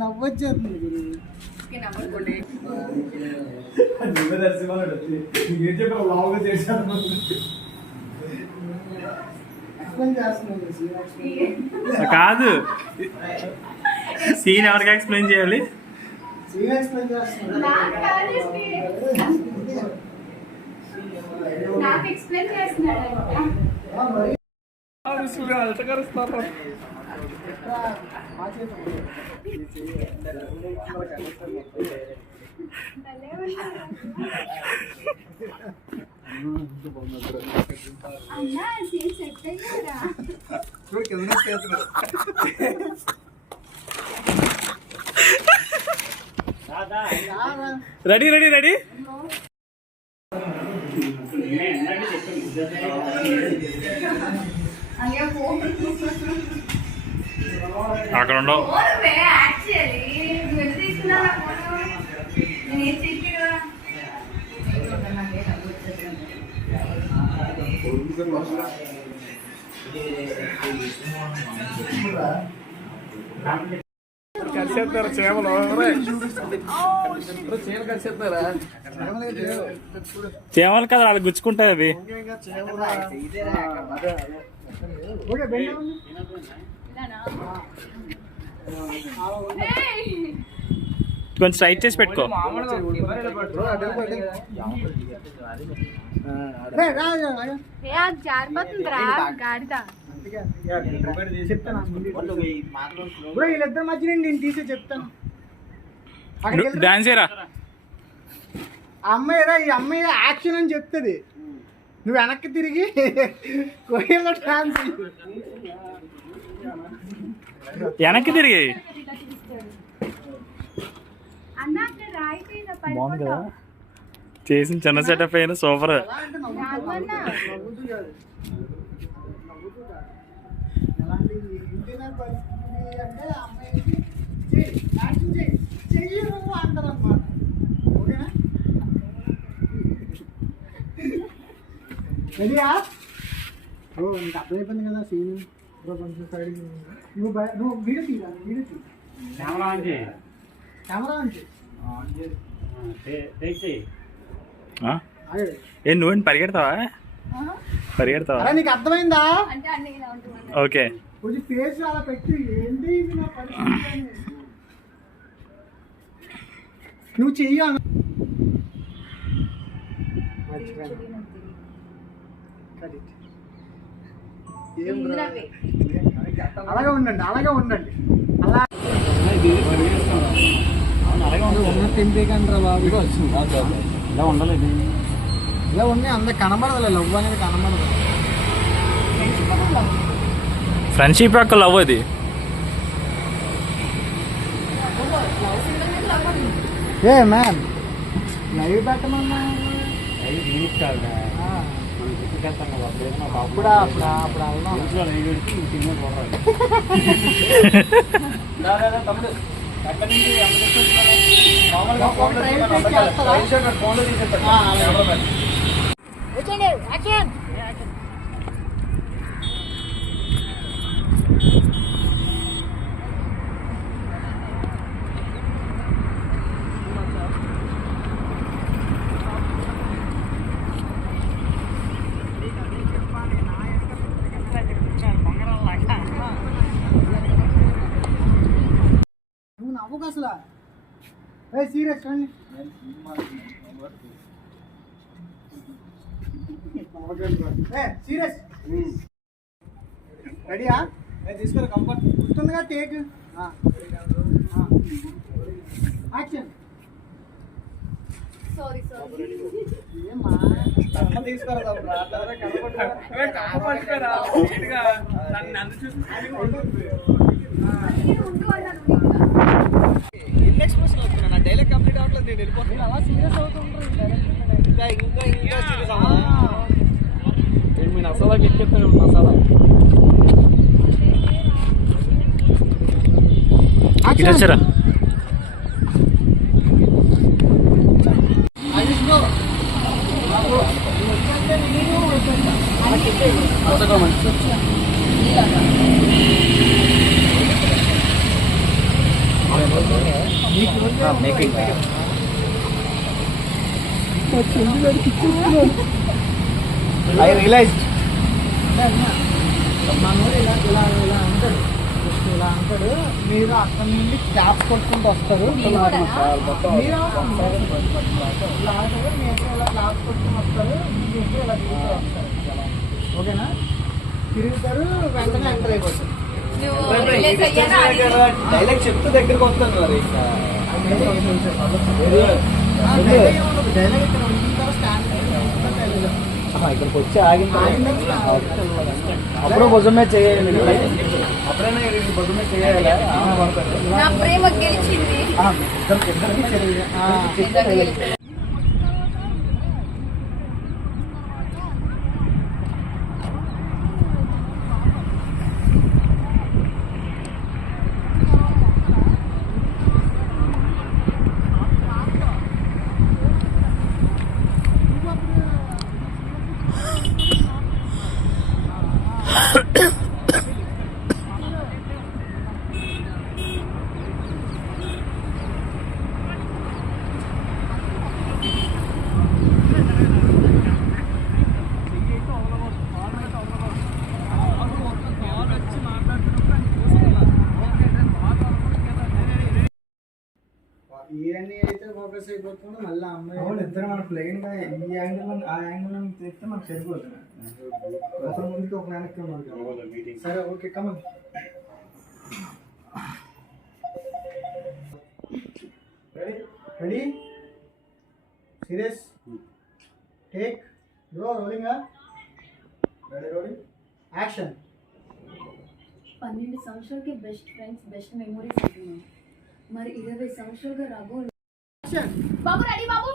నవ్వొచ్చేస్తుంది కాదు, సీన్ ఎవరికి ఎక్స్ప్లెయిన్ చేయాలి? సీన్ ఎక్స్ప్లెయిన్ చేస్తున్నాడు. Ready ready ready. అక్కడ ఉండవు. కలిసేస్తారా చేమలు? చేమలు కదా, అది గుచ్చుకుంటాయి. అవి కొంచెం స్ట్రైట్ చేసి పెట్టుకో. వీళ్ళిద్దరి మధ్య నేను తీసి చెప్తాను. డాన్స్ ఏరా అమ్మాయిరా, ఈ అమ్మాయి యాక్షన్ అని చెప్తుంది, నువ్వు వెనక్కి తిరిగి కోయిల్లో డాన్స్. వెనక్కి తిరిగి బాగుంది కదా, చేసిన చిన్న సెటప్ అయినా సూపర్. రెడీయా? నీకు అర్థమైపోయింది కదా సీన్. కొంచెం సైడ్ నువ్వు వీడియో తీయాలి. వీడియో తీ, కెమెరా ఆన్ చేయి. ఏ నువ్వేంటి పరిగెడతావా? నీకు అర్థమైందా? ఓకే, కొంచెం ఫేస్ అలా పెట్టి ఏంటి నా పరిస్థితి నువ్వు చెయ్యాలి. అలాగే ఉండండి, అలాగే ఉండండి. అలా తెంపేకండి రా బాబు. ఇలా ఉండలేదు, ఇలా ఉన్నాయి. అందరు కనబడదు, లవ్ అనేది కనబడదు. ఫ్రెండ్షిప్ యొక్క లవ్ అది. ఏ మ్యాన్ లైవ్ పెట్టమన్నా అప్పుడు నవ్వుకు అసలు. Serious serious. రెడీయా? తీసుకురా. కంఫర్ట్ గుర్తుందిగా, టేక్ యాక్షన్. నా డైలాగ్ కంప్లీట్ అవ్వట్లేదు, నేను వెళ్ళిపోతున్నాను. అలా సీరియస్ అవుతుంటారు. ఇంకా సీరియస్ అవ్వాలి. నేను మీ నసలాకి ఎక్కిస్తాను. మసాలా వచ్చారా? మేకింగ్ ఐ రియలైజ్ మనోడు ఇలా ఇలా ఇలా అంటాడు, జస్ట్ ఇలా అంటాడు. మీరు అక్కడ నుండి క్యాప్ కొట్టుకుంటూ వస్తారు. మీరు ఇలా అంటారు, మీరు ఇలా క్లాప్ కొట్టుకుని వస్తారు, మీరు ఇలా తిరుగుతూ వస్తారు. ఓకేనా? తిరుగుతారు, వెంటనే ఎంటర్ అయిపోతారు. డైలాగ్ చెప్తూ దగ్గరకు వస్తాను మరి డైలాగ్ ఇక్కడ ఉంచిన తర్వాత స్టాండ్ ఇక్కడికి వచ్చి ఆగిన అప్పుడు భుజమే చేయాలి, అప్పుడైనా భుజమే చేయాలి. నా ప్రేమ గెలిచింది. ఇవన్నీ అయితే ఫోకస్ అయిపోతుంది. మళ్ళీ అమ్మాయి ఇద్దరు మన ప్లెయిన్ గా ఈ యాంగిల్ ఆ యాంగిల్ నుంచి తీస్తే మనకు సరిపోతుంది. ఒక ముందుకి ఒక వెనక్కి ఉన్నాడు. సరే okay come on. Ready serious take bro rolling ready rolling action. 12 సంవత్సరాలకి బెస్ట్ ఫ్రెండ్స్ బెస్ట్ మెమోరీస్ అంటున్నాను. మరి 20 సంవత్సరాలుగా రఘు. బాబు రెడీ బాబు,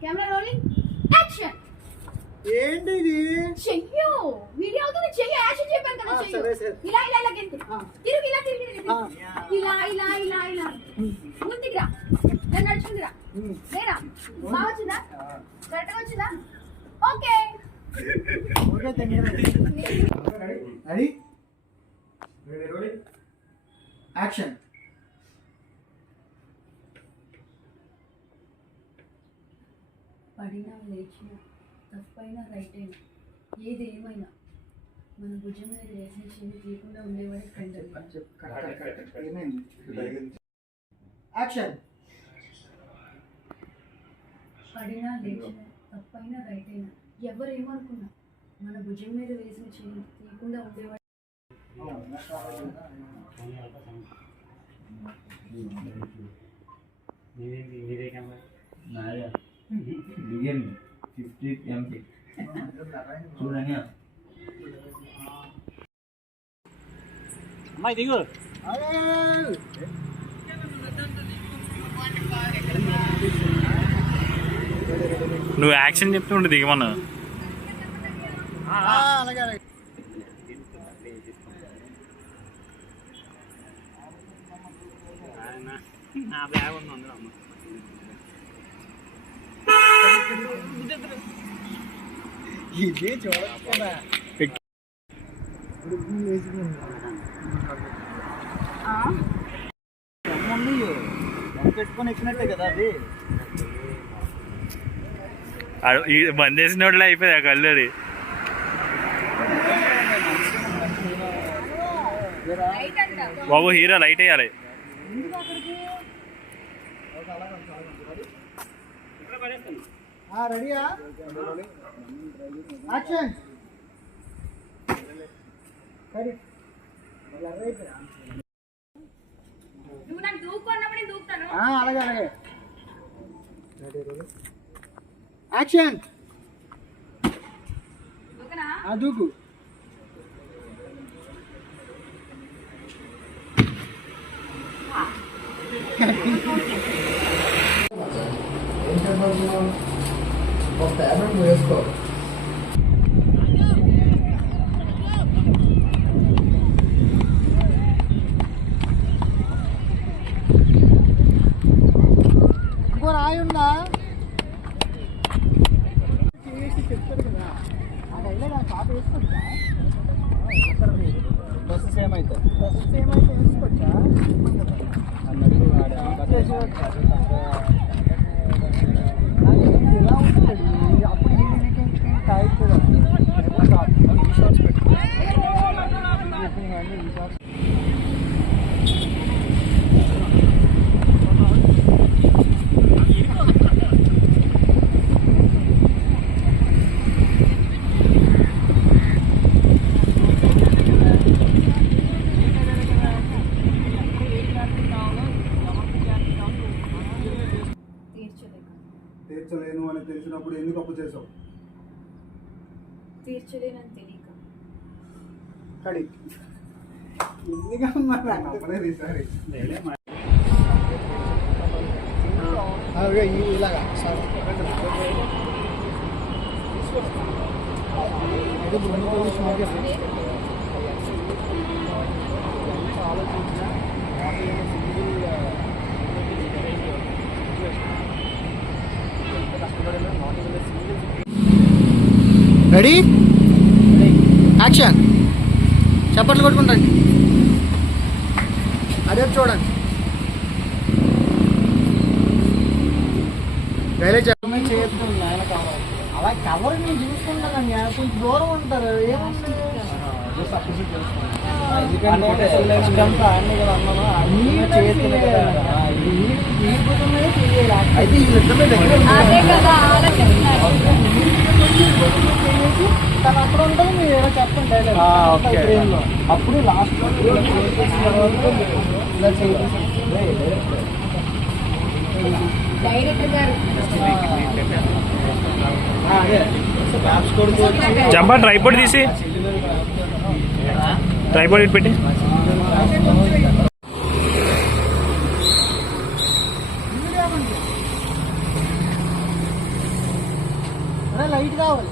కెమెరా రోలింగ్ యాక్షన్. ఏంటి ఇది? చెయ్యు వీడియో అవుతుంది, చెయ్యి యాక్షన్ చెప్పాను కదా. చెయ్యు ఇలా ఇలా ఇలా గెంతు తిరుగు, ఇలా తిరిగి ఇలా ఇలా ఇలా ఇలా ముందుకు రా, నేను నడుచుకుంది రా. లేరా బాగా వచ్చిందా? కరెక్ట్గా వచ్చిందా? Okay okay ready ready rolling action. పడినా లేచిన తప్పైనా రైట్ అయినా ఏది ఏమైనా మన భుజం మీద వేసిన చెయ్యి తీయకుండా ఉండేవాడే ఫ్రెండ్. యాక్షన్. పడినా లేచిన తప్పైనా రైట్ అయినా ఎవరేమనుకున్నా మన భుజం మీద వేసిన చెయ్యి తీయకుండా ఉండేవాడు. బిగిన్ 50 MP చూడండి అమ్మాయి దిగు. నువ్వు యాక్షన్ చెప్తుంటే దిగమన్నా. అలాగే అలాగే. నా బ్యాగ్ ఉంది అందులో అమ్మ. ఇది చూడచ్చు కదా. పెట్టుకొని ఎక్కినట్టే కదా అది. బంద్ చేసిన వాళ్ళు అయిపోయింది ఆ కళ్ళు. అది బాబు హీరో లైట్ వేయాలి. రెడీయా యాక్షన్. నువ్వు నాకు దూకు అన్నప్పుడు నేను దూకుతాను. అలాగే అలాగే. యాక్షన్. ఓకేనా? దూకు. ఒక ట్యాబ్లెట్ వేసుకో. ఇంకో రాయి ఉందా చేసి చెప్తాడు కదా. ఆ డైలాగ్ ఆ పాట వేసుకోవచ్చా? బస్సు సేమ్ అవుతుంది. బస్సు సేమ్ అయితే వేసుకోవచ్చా? అన్నట్టు ఎలా ఉంటాడు అప్పుడు ఈ వీకెండ్ టైట్ కూడా తీర్చలేను అని తెలిసినప్పుడు ఎందుకు అప్పు చేసావు? తీర్చలేనని తెలియక. కడి నమ్మలేదు ఈసారి. ఇలాగా రెడీ యాక్షన్ చప్పట్లు కొట్టుకుంటాండి అదే చూడండి డైలాగ్ చెప్పమే చేస్తుంది ఆయన కవర్ అలా కవర్ నేను చూసుకుంటానండి కొంచెం దూరం ఉంటారు ఏముంది అయితే అదే కదా ఆలోచిస్తున్నారు. తను అక్కడ ఉంటుంది మీరు ఏదో చెప్పండి డైలాగ్ అప్పుడు లాస్ట్ ఇలా డైరెక్టర్ గారు జంపా ట్రైపోర్డ్ తీసి ట్రైపోర్డ్ ఇటు పెట్టి లైట్ కావాలి